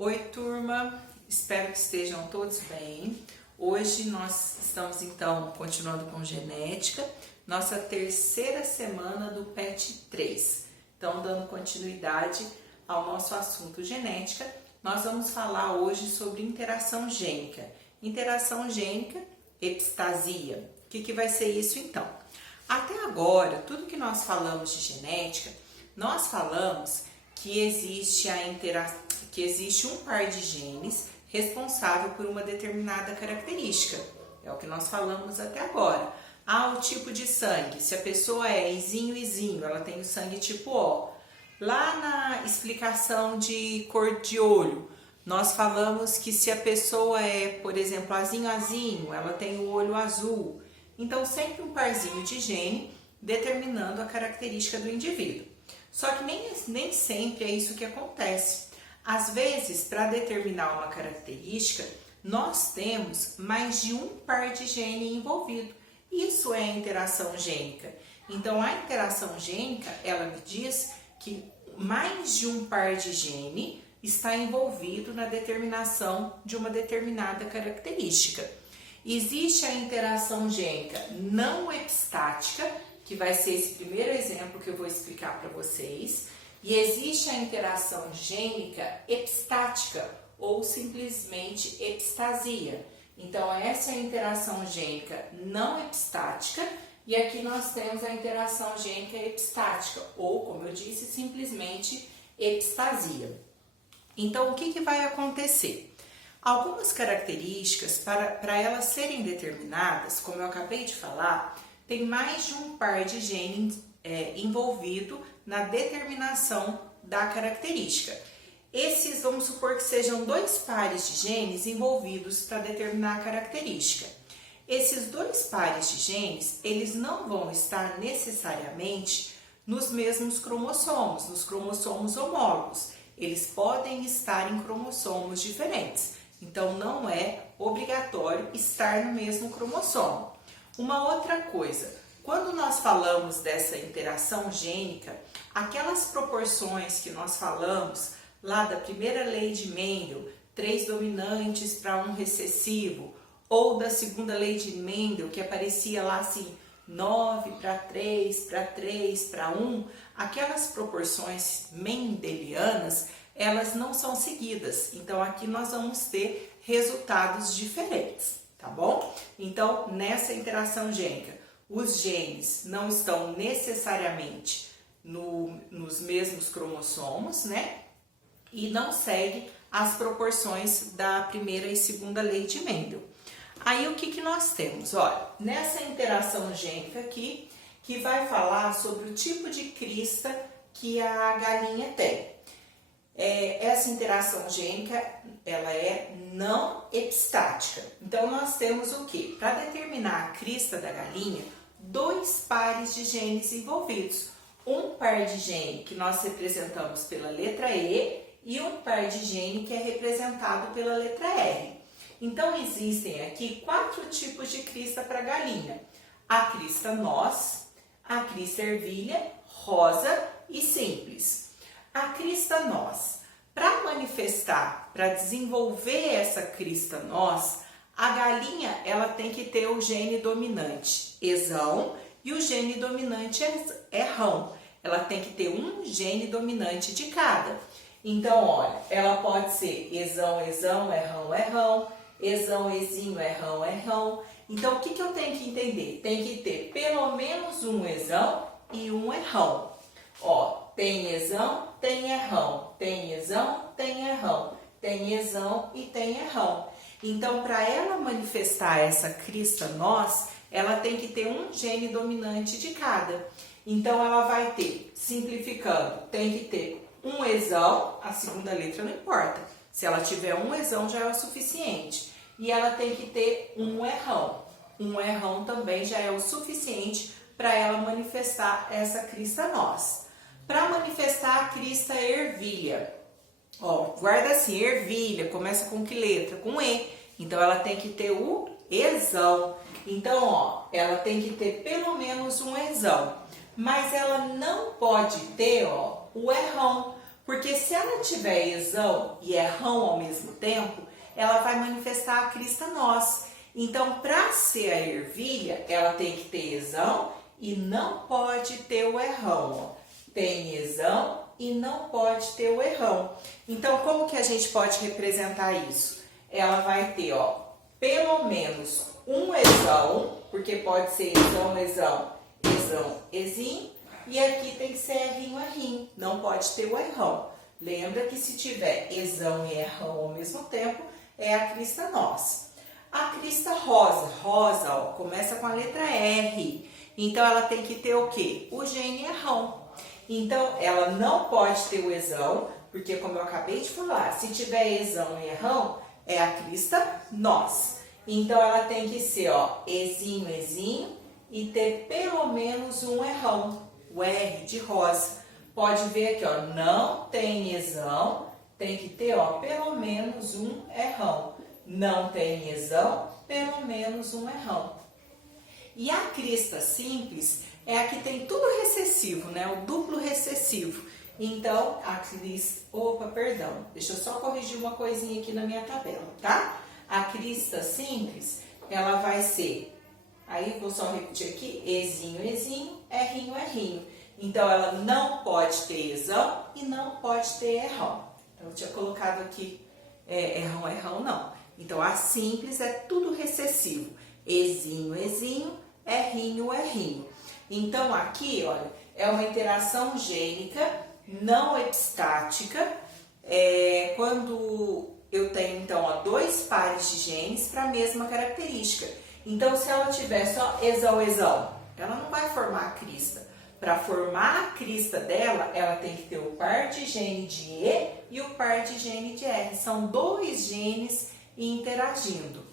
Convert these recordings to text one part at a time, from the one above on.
Oi, turma, espero que estejam todos bem. Hoje nós estamos então continuando com genética, nossa terceira semana do PET 3. Então, dando continuidade ao nosso assunto genética, nós vamos falar hoje sobre interação gênica. Interação gênica, epistasia. O que vai ser isso então? Até agora, tudo que nós falamos de genética, nós falamos que existe um par de genes responsável por uma determinada característica. É o que nós falamos até agora. O tipo de sangue, se a pessoa é Izinho, ela tem o sangue tipo O. Lá na explicação de cor de olho, nós falamos que se a pessoa é, por exemplo, Azinho, ela tem o olho azul. Então, sempre um parzinho de gene determinando a característica do indivíduo. Só que nem sempre é isso que acontece. Às vezes, para determinar uma característica, nós temos mais de um par de gene envolvido. Isso é a interação gênica. Então, a interação gênica, ela me diz que mais de um par de gene está envolvido na determinação de uma determinada característica. Existe a interação gênica não epistática, que vai ser esse primeiro exemplo que eu vou explicar para vocês. E existe a interação gênica epistática ou simplesmente epistasia. Então, essa é a interação gênica não epistática e aqui nós temos a interação gênica epistática ou, como eu disse, simplesmente epistasia. Então, o que vai acontecer? Algumas características, para elas serem determinadas, como eu acabei de falar, tem mais de um par de genes envolvido na determinação da característica. Esses, vamos supor que sejam dois pares de genes envolvidos para determinar a característica. Esses dois pares de genes, eles não vão estar necessariamente nos mesmos cromossomos, nos cromossomos homólogos. Eles podem estar em cromossomos diferentes. Então, não é obrigatório estar no mesmo cromossomo. Uma outra coisa, quando nós falamos dessa interação gênica, aquelas proporções que nós falamos lá da primeira lei de Mendel, 3 dominantes para 1 recessivo, ou da segunda lei de Mendel, que aparecia lá assim, 9 para 3, para 3, para 1, aquelas proporções mendelianas, elas não são seguidas. Então, aqui nós vamos ter resultados diferentes, tá bom? Então, nessa interação gênica, os genes não estão necessariamente nos mesmos cromossomos, né? E não seguem as proporções da primeira e segunda lei de Mendel. Aí, o que nós temos? Olha, nessa interação gênica aqui, que vai falar sobre o tipo de crista que a galinha tem. Essa interação gênica, ela é não epistática. Então, nós temos o quê? Para determinar a crista da galinha, dois pares de genes envolvidos. Um par de gene que nós representamos pela letra E e um par de gene que é representado pela letra R. Então, existem aqui 4 tipos de crista para galinha. A crista noz, a crista ervilha, rosa e simples. A crista noz, para manifestar, para desenvolver essa crista noz, a galinha ela tem que ter o gene dominante esão e o gene dominante rão. Ela tem que ter um gene dominante de cada. Então, olha, ela pode ser esão, rão, esão, ezinho, rão. Então, o que eu tenho que entender? Tem que ter pelo menos um esão e um rão. Ó, tem esão, tem rão, tem esão, tem rão, tem esão e tem rão. Então, para ela manifestar essa crista noz, ela tem que ter um gene dominante de cada. Então, ela vai ter, simplificando, tem que ter um esão, a segunda letra não importa. Se ela tiver um esão já é o suficiente. E ela tem que ter um rão. Um rão também já é o suficiente para ela manifestar essa crista noz. Para manifestar a crista ervilha, ó, guarda assim, ervilha, começa com que letra? Com E. Então, ela tem que ter o esão. Então, ó, ela tem que ter pelo menos um esão. Mas ela não pode ter, ó, o rão. Porque se ela tiver esão e errão ao mesmo tempo, ela vai manifestar a crista nós. Então, para ser a ervilha, ela tem que ter esão e não pode ter o errão. Ó. Tem esão e não pode ter o errão. Então, como que a gente pode representar isso? Ela vai ter, ó, pelo menos um esão, porque pode ser esão, esão, esão, esinho, e aqui tem que ser errinho, errinho, não pode ter o errão. Lembra que se tiver esão e errão ao mesmo tempo, é a crista nós. A crista rosa, rosa, ó, começa com a letra R, então ela tem que ter o quê? O gene errão. Então, ela não pode ter o esão, porque como eu acabei de falar, se tiver esão e errão, é a crista nós. Então, ela tem que ser, ó, esinho, esinho, e ter pelo menos um errão, o R de rosa. Pode ver aqui, ó, não tem esão, tem que ter, ó, pelo menos um errão. Não tem esão, pelo menos um errão. E a crista simples é a que tem tudo recessivo, né? O duplo recessivo. Então, a crista... Opa, perdão. Deixa eu só corrigir uma coisinha aqui na minha tabela, tá? A crista simples, ela vai ser... Aí, vou só repetir aqui. Esinho, esinho, errinho, errinho. Então, ela não pode ter esão e não pode ter errão. Então, eu tinha colocado aqui errão, errão, não. Então, a simples é tudo recessivo. Esinho, esinho, errinho, errinho. Então, aqui, olha, é uma interação gênica não epistática, quando eu tenho, então, ó, dois pares de genes para a mesma característica. Então, se ela tiver só esão, esão, ela não vai formar a crista. Para formar a crista dela, ela tem que ter o par de gene de E e o par de gene de R. São dois genes interagindo.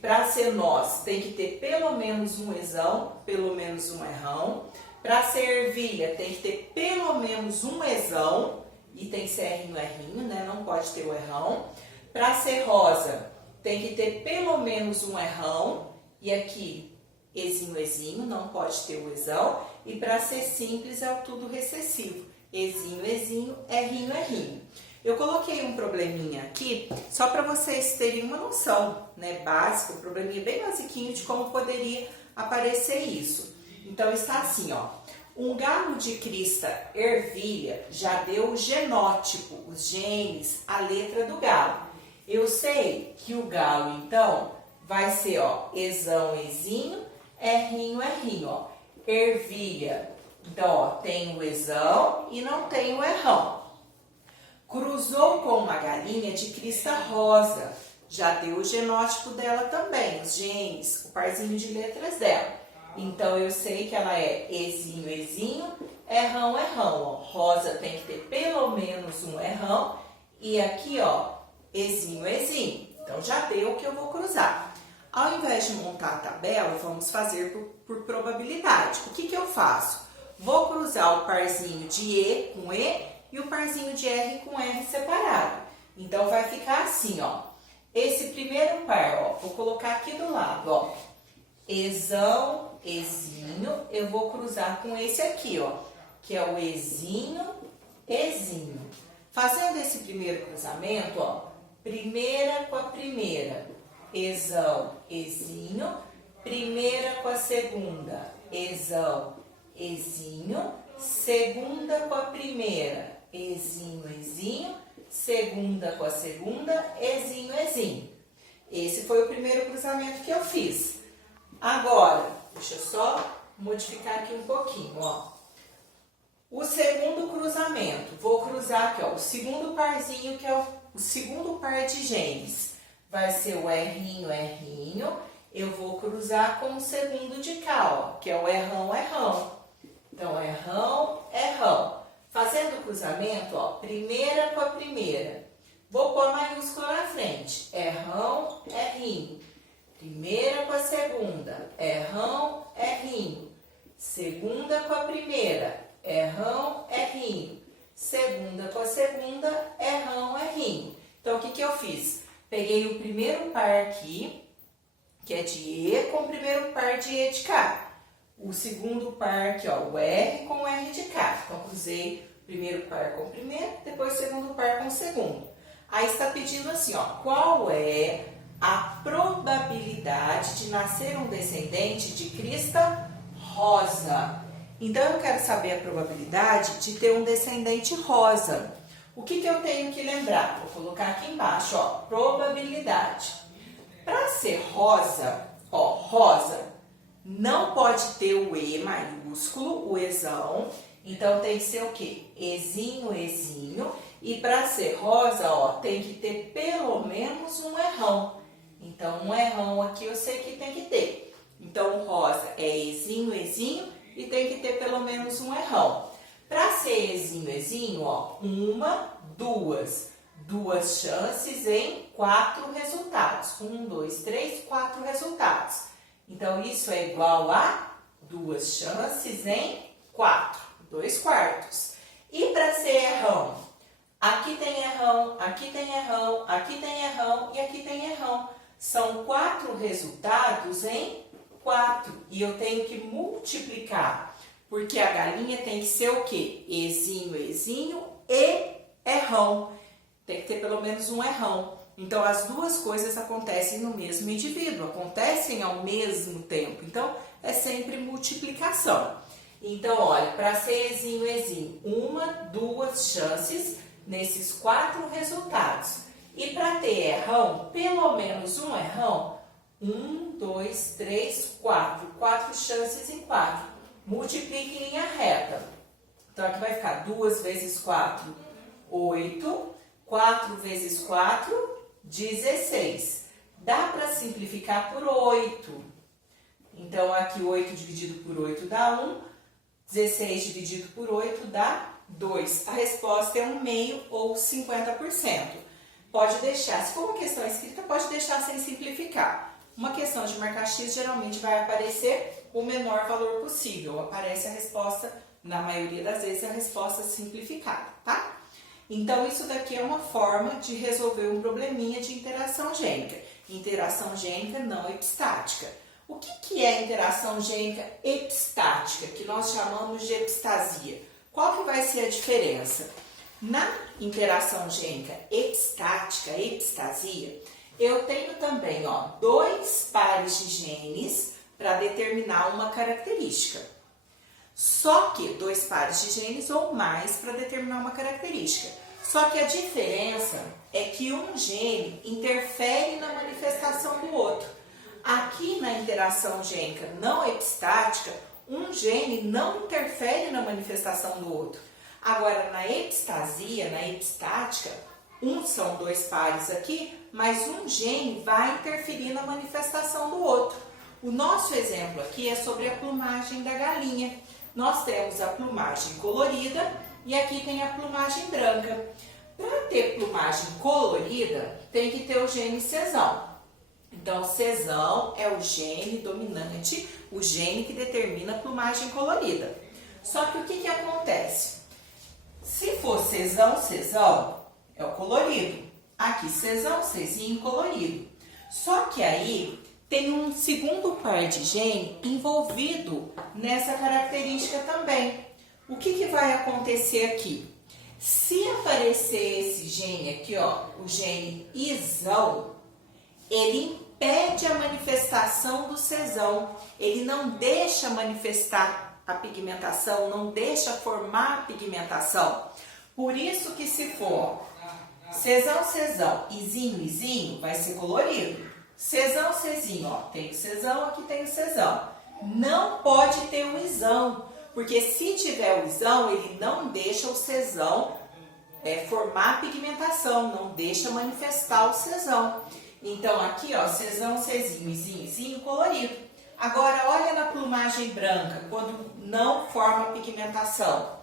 Para ser nós, tem que ter pelo menos um esão, pelo menos um errão. Para ser ervilha, tem que ter pelo menos um esão, e tem que ser errinho, errinho, né? Não pode ter o errão. Para ser rosa, tem que ter pelo menos um errão, e aqui, esinho, esinho, não pode ter o esão. E para ser simples, é o tudo recessivo. Esinho, esinho, errinho, errinho. Eu coloquei um probleminha aqui, só para vocês terem uma noção, né, básica, um probleminha bem basiquinho de como poderia aparecer isso. Então, está assim, ó, um galo de crista ervilha já deu o genótipo, os genes, a letra do galo. Eu sei que o galo, então, vai ser, ó, esão, esinho, errinho, errinho, ó, ervilha. Então, ó, tem o esão e não tem o errão. Cruzou com uma galinha de crista rosa, já deu o genótipo dela também, os genes, o parzinho de letras dela. Então, eu sei que ela é esinho, esinho, errão, errão. Ó. Rosa tem que ter pelo menos um errão. E aqui, ó, esinho, esinho. Então, já deu o que eu vou cruzar. Ao invés de montar a tabela, vamos fazer por probabilidade. O que eu faço? Vou cruzar o parzinho de E com E e o parzinho de R com R separado. Então, vai ficar assim, ó. Esse primeiro par, ó, vou colocar aqui do lado, ó. Esão, esinho, eu vou cruzar com esse aqui, ó. Que é o esinho, esinho. Fazendo esse primeiro cruzamento, ó. Primeira com a primeira, esão, esinho. Primeira com a segunda, esão, esinho. Segunda com a primeira, esinho, esinho. Segunda com a segunda, esinho, esinho. Esse foi o primeiro cruzamento que eu fiz. Agora, deixa eu só modificar aqui um pouquinho, ó. O segundo cruzamento, vou cruzar aqui, ó, o segundo parzinho, que é o segundo par de genes. Vai ser o errinho, errinho. Eu vou cruzar com o segundo de cá, ó, que é o errão, errão. Então, errão, errão. Fazendo o cruzamento, ó, primeira com a primeira. Vou pôr maiúscula na frente. Errão, errinho. Primeira com a segunda. Errão, errinho. Segunda com a primeira. Errão, errinho. Segunda com a segunda. Errão, errinho. Então, o que eu fiz? Peguei o primeiro par aqui, que é de E, com o primeiro par de E de cá. O segundo par aqui, ó, o R com o R de cá. Então, cruzei Primeiro par com primeiro, depois segundo par com segundo. Aí está pedindo assim, ó, qual é a probabilidade de nascer um descendente de crista rosa? Então, eu quero saber a probabilidade de ter um descendente rosa. O que eu tenho que lembrar? Vou colocar aqui embaixo, ó, probabilidade. Para ser rosa, ó, rosa, não pode ter o E maiúsculo, o Ezão. Então, tem que ser o quê? Ezinho, Ezinho. E para ser rosa, ó, tem que ter pelo menos um errão. Então, um errão aqui eu sei que tem que ter. Então, rosa é Ezinho, Ezinho e tem que ter pelo menos um errão. Para ser Ezinho, Ezinho, ó, duas chances em 4 resultados. 1, 2, 3, 4 resultados. Então, isso é igual a 2 chances em 4, 2 quartos. E para ser errão? Aqui tem errão, aqui tem errão, aqui tem errão e aqui tem errão. São 4 resultados em 4 e eu tenho que multiplicar, porque a galinha tem que ser o quê? Ezinho, Ezinho e errão. Tem que ter pelo menos um errão. Então, as duas coisas acontecem no mesmo indivíduo, acontecem ao mesmo tempo. Então, é sempre multiplicação. Então, olha, para ser Ezinho, Ezinho, 1, 2 chances nesses 4 resultados. E para ter errão, pelo menos um errão, 1, 2, 3, 4. 4 chances em 4. Multiplique em linha reta. Então, aqui vai ficar 2 vezes 4, 8. 4 vezes 4, 16. Dá para simplificar por 8. Então, aqui 8 dividido por 8 dá 1. 16 dividido por 8 dá 2. A resposta é 1/2 ou 50%. Pode deixar, se for uma questão escrita, pode deixar sem simplificar. Uma questão de marcar X geralmente vai aparecer o menor valor possível. Aparece a resposta, na maioria das vezes, a resposta simplificada, tá? Então, isso daqui é uma forma de resolver um probleminha de interação gênica. Interação gênica não epistática. O que é interação gênica epistática, que nós chamamos de epistasia? Qual que vai ser a diferença? Na interação gênica epistática, epistasia, eu tenho também, ó, 2 pares de genes para determinar uma característica. Só que 2 pares de genes ou mais para determinar uma característica. Só que a diferença é que um gene interfere na manifestação do outro. Aqui na interação gênica não epistática, um gene não interfere na manifestação do outro. Agora, na epistasia, na epistática, são 2 pares aqui, mas um gene vai interferir na manifestação do outro. O nosso exemplo aqui é sobre a plumagem da galinha. Nós temos a plumagem colorida e aqui tem a plumagem branca. Para ter plumagem colorida, tem que ter o gene sesão. Então, sesão é o gene dominante, o gene que determina a plumagem colorida. Só que o que acontece? Se for sesão, sesão, é o colorido. Aqui, sesão, sesinho, colorido. Só que aí tem um segundo par de gene envolvido nessa característica também. O que vai acontecer aqui? Se aparecer esse gene aqui, ó, o gene isão, ele impede a manifestação do sesão. Ele não deixa manifestar a pigmentação, não deixa formar a pigmentação. Por isso que se for sesão, sesão, izinho, izinho, vai ser colorido. Sesão, sesinho, ó, tem o sesão, aqui tem o sesão. Não pode ter o isão, porque se tiver o isão, ele não deixa o sesão formar a pigmentação, não deixa manifestar o sesão. Então, aqui, ó, sesão, sesinho, izinho, izinho, colorido. Agora, olha na plumagem branca, quando não forma pigmentação.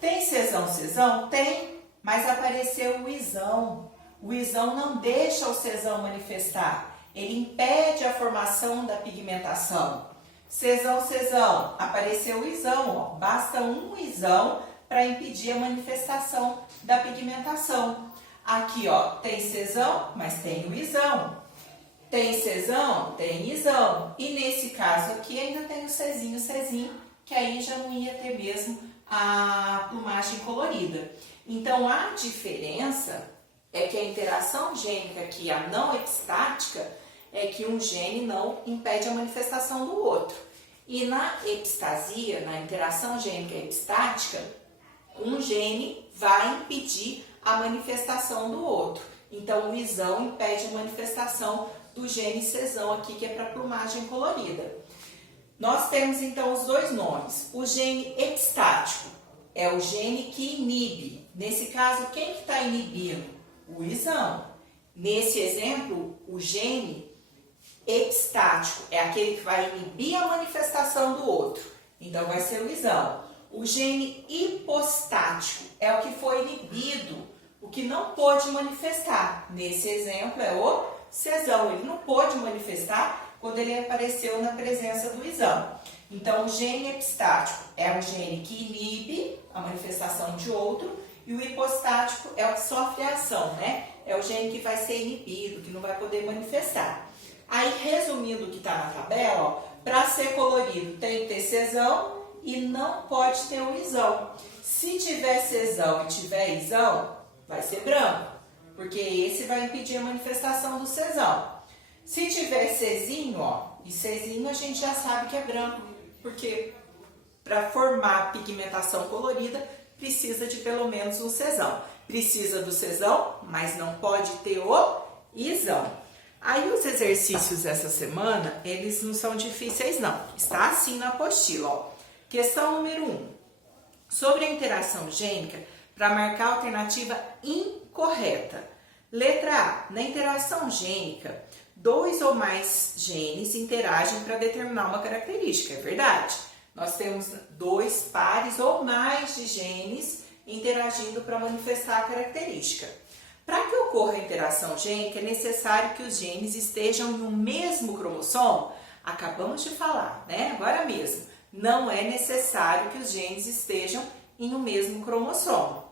Tem sesão, sesão? Tem, mas apareceu o isão. O isão não deixa o sesão manifestar. Ele impede a formação da pigmentação. Sesão, sesão, apareceu o isão, ó. Basta um isão para impedir a manifestação da pigmentação. Aqui, ó, tem sesão, mas tem o isão. Tem sesão, tem isão. E nesse caso aqui ainda tem o sesinho, sesinho, que aí já não ia ter mesmo a plumagem colorida. Então, a diferença é que a interação gênica aqui, a não epistática, é que um gene não impede a manifestação do outro. E na epistasia, na interação gênica epistática, um gene vai impedir a manifestação do outro. Então, o isão impede a manifestação do gene cesão aqui, que é para plumagem colorida. Nós temos, então, os dois nomes. O gene epistático é o gene que inibe. Nesse caso, quem que está inibindo? O isão. Nesse exemplo, o gene epistático é aquele que vai inibir a manifestação do outro. Então, vai ser o isão. O gene hipostático é o que foi inibido, o que não pôde manifestar. Nesse exemplo, é o cesão. Ele não pôde manifestar quando ele apareceu na presença do isão. Então, o gene epistático é o gene que inibe a manifestação de outro, e o hipostático é o que sofre a ação, né? É o gene que vai ser inibido, que não vai poder manifestar. Aí, resumindo o que está na tabela, para ser colorido tem que ter cesão e não pode ter o isão. Se tiver cesão e tiver isão, vai ser branco, porque esse vai impedir a manifestação do cesão. Se tiver cesinho, ó, e cesinho a gente já sabe que é branco, porque para formar pigmentação colorida precisa de pelo menos um cesão. Precisa do cesão, mas não pode ter o isão. Aí os exercícios dessa semana, eles não são difíceis não. Está assim na apostila, ó. Questão número 1. Sobre a interação gênica, para marcar a alternativa incorreta. Letra A. Na interação gênica, 2 ou mais genes interagem para determinar uma característica, é verdade. Nós temos 2 pares ou mais de genes interagindo para manifestar a característica. Para que ocorra a interação gênica, é necessário que os genes estejam em um mesmo cromossomo. Acabamos de falar, né? Agora mesmo. Não é necessário que os genes estejam em um mesmo cromossomo.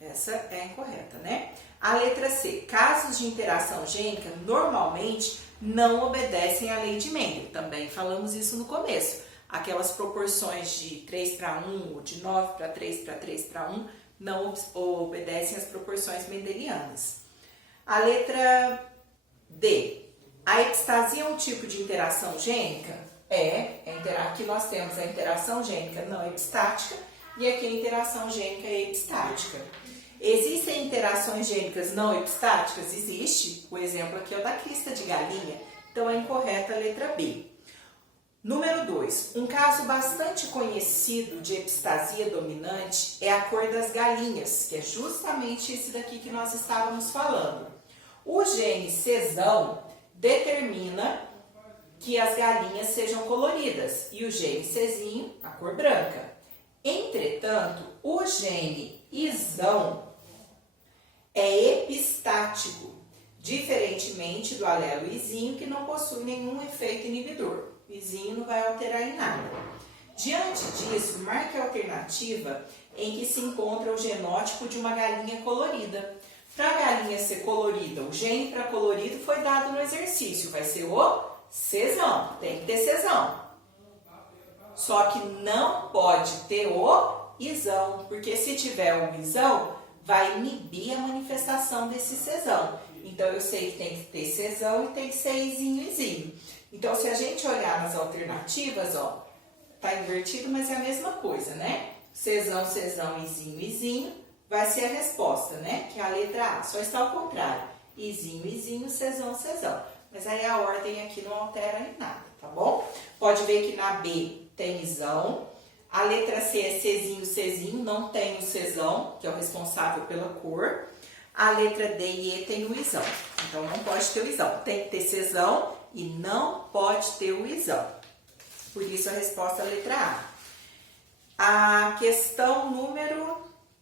Essa é a incorreta, né? A letra C. Casos de interação gênica normalmente não obedecem à lei de Mendel. Também falamos isso no começo. Aquelas proporções de 3:1 ou de 9:3 3:1 não obedecem às proporções mendelianas. A letra D. A epistasia é um tipo de interação gênica? Aqui nós temos a interação gênica não epistática e aqui a interação gênica epistática. Existem interações gênicas não epistáticas? Existe. O exemplo aqui é o da crista de galinha, então é incorreta a letra B. Número 2. Um caso bastante conhecido de epistasia dominante é a cor das galinhas, que é justamente esse daqui que nós estávamos falando. O gene cesão determina que as galinhas sejam coloridas e o gene cesinho, a cor branca. Entretanto, o gene isão é epistático, diferentemente do alelo isinho, que não possui nenhum efeito inibidor. O isinho não vai alterar em nada. Diante disso, marque a alternativa em que se encontra o genótipo de uma galinha colorida. Para a galinha ser colorida, o gene para colorido foi dado no exercício, vai ser o cesão, tem que ter cesão. Só que não pode ter o isão, porque se tiver o isão, vai inibir a manifestação desse cesão. Então, eu sei que tem que ter cesão e tem que ser isinho, isinho. Então, se a gente olhar nas alternativas, ó, tá invertido, mas é a mesma coisa, né? Cesão, cesão, isinho, isinho, vai ser a resposta, né? Que é a letra A, só está ao contrário. Isinho, isinho, cesão, cesão. Mas aí a ordem aqui não altera em nada, tá bom? Pode ver que na B tem isão. A letra C é cesinho, cesinho, não tem o cesão, que é o responsável pela cor. A letra D e E tem o isão, então não pode ter o isão. Tem que ter cesão e não pode ter o isão. Por isso a resposta é a letra A. A questão número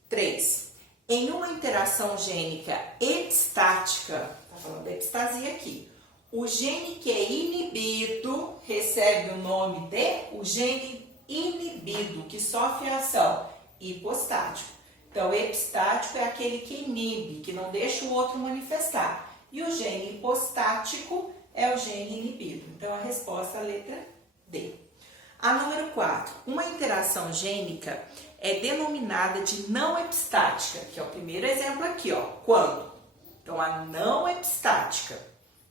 3. Em uma interação gênica epistática, tá falando da epistasia aqui, o gene que é inibido recebe o nome de o gene inibido, que sofre a ação hipostático. Então, epistático é aquele que inibe, que não deixa o outro manifestar. E o gene hipostático é o gene inibido. Então, a resposta é a letra D. A número 4. Uma interação gênica é denominada de não epistática, que é o primeiro exemplo aqui, ó. Quando? Então, a não epistática,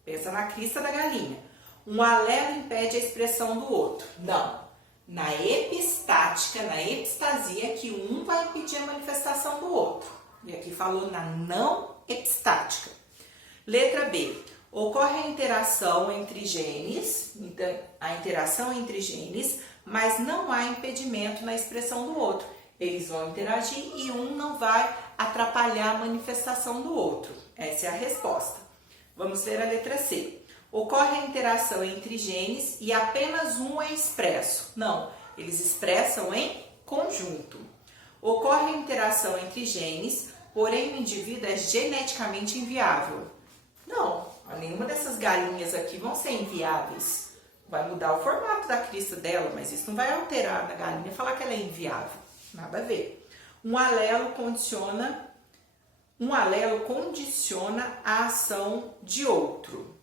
pensa na crista da galinha. Um alelo impede a expressão do outro. Não. Na epistática, na epistasia, que um vai impedir a manifestação do outro. E aqui falou na não epistática. Letra B. Ocorre a interação entre genes, mas não há impedimento na expressão do outro. Eles vão interagir e um não vai atrapalhar a manifestação do outro. Essa é a resposta. Vamos ver a letra C. Ocorre a interação entre genes e apenas um é expresso. Não, eles expressam em conjunto. Ocorre a interação entre genes, porém o indivíduo é geneticamente inviável. Não, nenhuma dessas galinhas aqui vão ser inviáveis. Vai mudar o formato da crista dela, mas isso não vai alterar na galinha falar que ela é inviável. Nada a ver. Um alelo condiciona a ação de outro.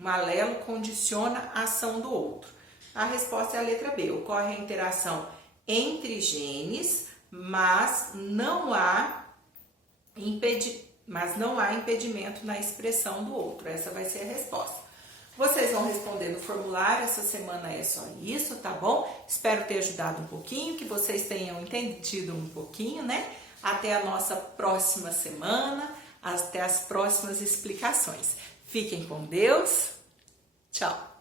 Um alelo condiciona a ação do outro. A resposta é a letra B. Ocorre a interação entre genes, mas não há impedimento na expressão do outro. Essa vai ser a resposta. Vocês vão responder no formulário. Essa semana é só isso, tá bom? Espero ter ajudado um pouquinho, que vocês tenham entendido um pouquinho, né? Até a nossa próxima semana, até as próximas explicações. Fiquem com Deus. Tchau!